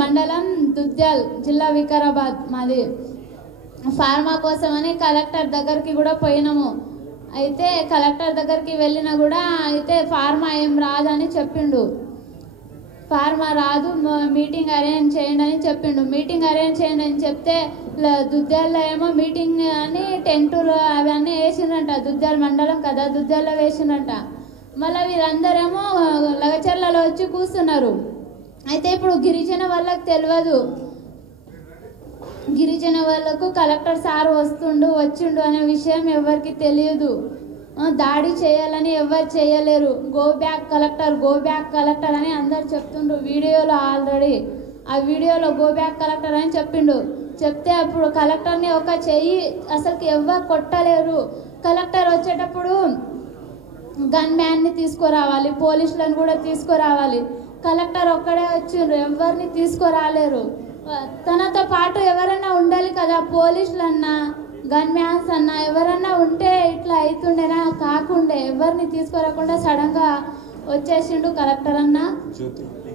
మండలం దుద్యాల్ జిల్లా వికారాబాద్ మాది. ఫార్మా కోసమని కలెక్టర్ దగ్గరికి కూడా పోయినాము. అయితే కలెక్టర్ దగ్గరికి వెళ్ళినా కూడా అయితే ఫార్మా ఏం రాదని చెప్పిండు. ఫార్మా రాదు, మీటింగ్ అరేంజ్ చేయండి అని చెప్పిండు. మీటింగ్ అరేంజ్ చేయండి అని చెప్తే దుద్యాల్లో ఏమో మీటింగ్ అని టెంటులు అవన్నీ వేసిండ్రంట. దుద్యాల మండలం కదా, దుద్యాల్లో వేసిండ్రంట. మళ్ళీ వీరందరేమో లగచర్లలో వచ్చి కూర్చున్నారు. అయితే ఇప్పుడు గిరిజన వాళ్ళకి తెలియదు, గిరిజన వాళ్ళకు కలెక్టర్ సార్ వచ్చిండు అనే విషయం ఎవరికి తెలియదు. దాడి చేయాలని ఎవరు చేయలేరు. గో బ్యాక్ కలెక్టర్ అని అందరు చెప్తుండ్రు వీడియోలో. ఆల్రెడీ ఆ వీడియోలో గో బ్యాక్ కలెక్టర్ అని చెప్తే అప్పుడు కలెక్టర్ని ఒక చెయ్యి అసలుకి ఎవరు కొట్టలేరు. కలెక్టర్ వచ్చేటప్పుడు గన్ మ్యాన్ని తీసుకురావాలి, పోలీసులను కూడా తీసుకురావాలి. కలెక్టర్ ఒక్కడే వచ్చిండ్రు, ఎవరిని తీసుకురాలేరు. తనతో పాటు ఎవరైనా ఉండాలి కదా, పోలీసులన్నా గన్ మ్యాన్స్ అన్నా ఎవరన్నా ఉంటే ఇట్లా అవుతుండేనా, కాకుండే ఎవరిని తీసుకురాకుండా సడన్ గా వచ్చేసిండు కలెక్టర్ అన్న.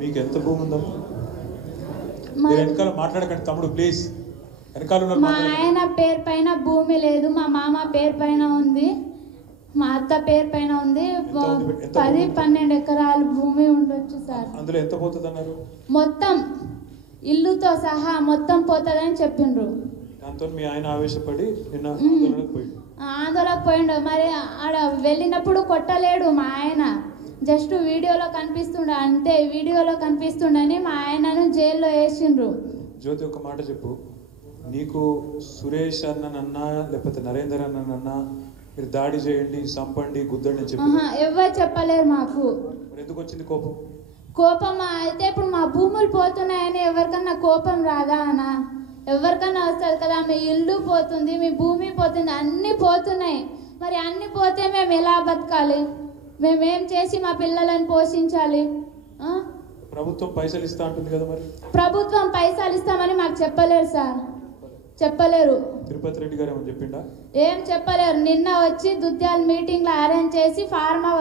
మీకు ఎంత భూమి ఉందో మాట్లాడకండి తమ్ముడు ప్లీజ్. మా ఆయన పేరు పైన భూమి లేదు, మా మామ పేరు పైన ఉంది, మా అత్త పేరు పైన ఉంది. 10-12 ఎకరాలు భూమి ఉండొచ్చు సార్. అందులో ఎంత పోతుంది అన్నారు? మొత్తం ఇల్లుతో సహా మొత్తం పోతుందని చెప్పిండ్రు. దాంతో మీ ఆయన ఆవేశపడి నిన్న ఆందోళనకు పోయిండు. మరి ఆడ వెళ్ళినప్పుడు కొట్టలేడు మా ఆయన, జస్ట్ వీడియోలో కనిపిస్తుండ అంతే. వీడియోలో కనిపిస్తుండని మా ఆయనను జైల్లో వేసిండ్రు. జ్యోతి ఒక మాట చెప్పు, నీకు సురేష్ అన్ననన్నా లేకపోతే నరేందర్ అన్ననన్నా మీరు దాడి చేయండి, చంపండి, గుద్దండి అని చెప్పి ఎవరు చెప్పలేరు మాకు. ఎందుకు వచ్చింది కోపం? కోపం అయితే ఇప్పుడు మా భూములు పోతున్నాయని ఎవరికన్నా కోపం రాదా అన్న? ఎవరికన్నా వస్తుంది కదా. మీ ఇల్లు పోతుంది, మీ భూమి పోతుంది, అన్నీ పోతున్నాయి. మరి అన్నీ పోతే మేము ఎలా బతకాలి? మేమేం చేసి మా పిల్లలను పోషించాలి? ప్రభుత్వం పైసలు ఇస్తా అంటుంది కదా, మరి ప్రభుత్వం పైసలు ఇస్తామని మాకు చెప్పలేరు సార్, చెప్పలేరు. తిరుపతి రెడ్డి గారు ఏమని చెప్పిండా? ఏం చెప్పలేరు. నిన్న వచ్చి దుద్యాల మీటింగ్లో అరేంజ్ చేసి ఫార్మా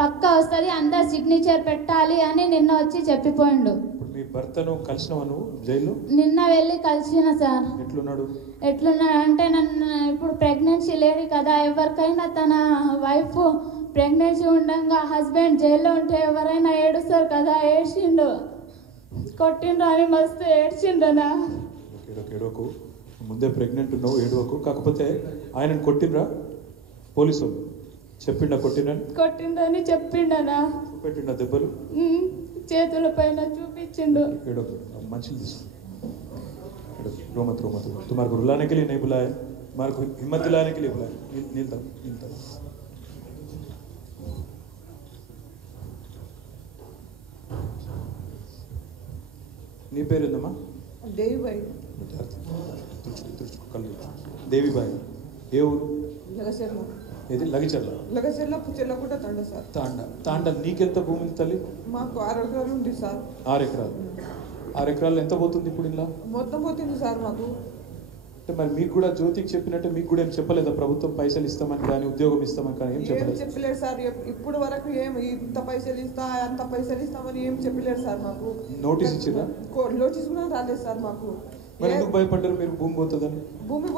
పక్క వస్తుంది, అందరు సిగ్నేచర్ పెట్టాలి అని నిన్న వచ్చి చెప్పిపోయిండు. మీ భర్తను కలిసినావా నువ్వు జైల్లో? నిన్న వెళ్ళి కలిసిన సార్. ఎట్లున్నాడు అంటే, నన్ను ఇప్పుడు ప్రెగ్నెన్సీ లేడు కదా, ఎవరికైనా తన వైఫ్ ప్రెగ్నెన్సీ ఉండగా హస్బెండ్ జైల్లో ఉంటే ఎవరైనా ఏడుస్తారు కదా, ఏడ్చిండు, కొట్టిండ్రు అని మస్తు ఏడ్చిండ్రనా. ఏడవకు, ముందే ప్రెగ్నెంట్ ఉన్నావు, ఏడవకు. కాకపోతే ఆయనను కొట్టిండ్రా పోలీసు చెప్పిండా? కొట్టిండ్రని చెప్పిండనా? పెట్టిండా దెబ్బలు? చేతుల పైన చూపించిండు. మంచిది తీసుకో. रोमत रोमत तुम्हारे को रुलाने के लिए नहीं बुलाया, तुम्हारे को हिम्मत दिलाने के लिए बुलाया. नीलता నీ పేరు ఏందమ్మా? దేవిబాయి. దేవిబాయి. ఏ ఊరు? లగచర్ల. ఏది? లగచర్ల. లగచర్ల చెల్లకుంట తాండ సార్. తాండ. నీకెంత భూమి ఉంది తల్లి? మాకు 6 ఎకరాలు ఉంది సార్. 6 ఎకరాలు. 6 ఎకరాలు ఎంత పోతుంది ఇప్పుడు? ఇలా మొత్తం పోతుంది సార్ మాకు. అంటే మరి మీకు కూడా జ్యోతికి చెప్పినట్టే మీకు కూడా ఏం చెప్పలేదా? ప్రభుత్వం పైసలు ఇస్తామని కానీ ఉద్యోగం ఇస్తామని కానీ ఏం చెప్పలేదు సార్. ఇప్పుడు వరకు ఏం ఇంత పైసలు ఇస్తా అంత పైసలు ఇస్తామని ఏం చెప్పలేరు సార్ మాకు. నోటీస్ ఇచ్చిరా? నోటీస్ కూడా రాలేదు సార్ మాకు. మరి ఎందుకు భయపడ్డారు మీరు భూమి పోతుందని? భూమి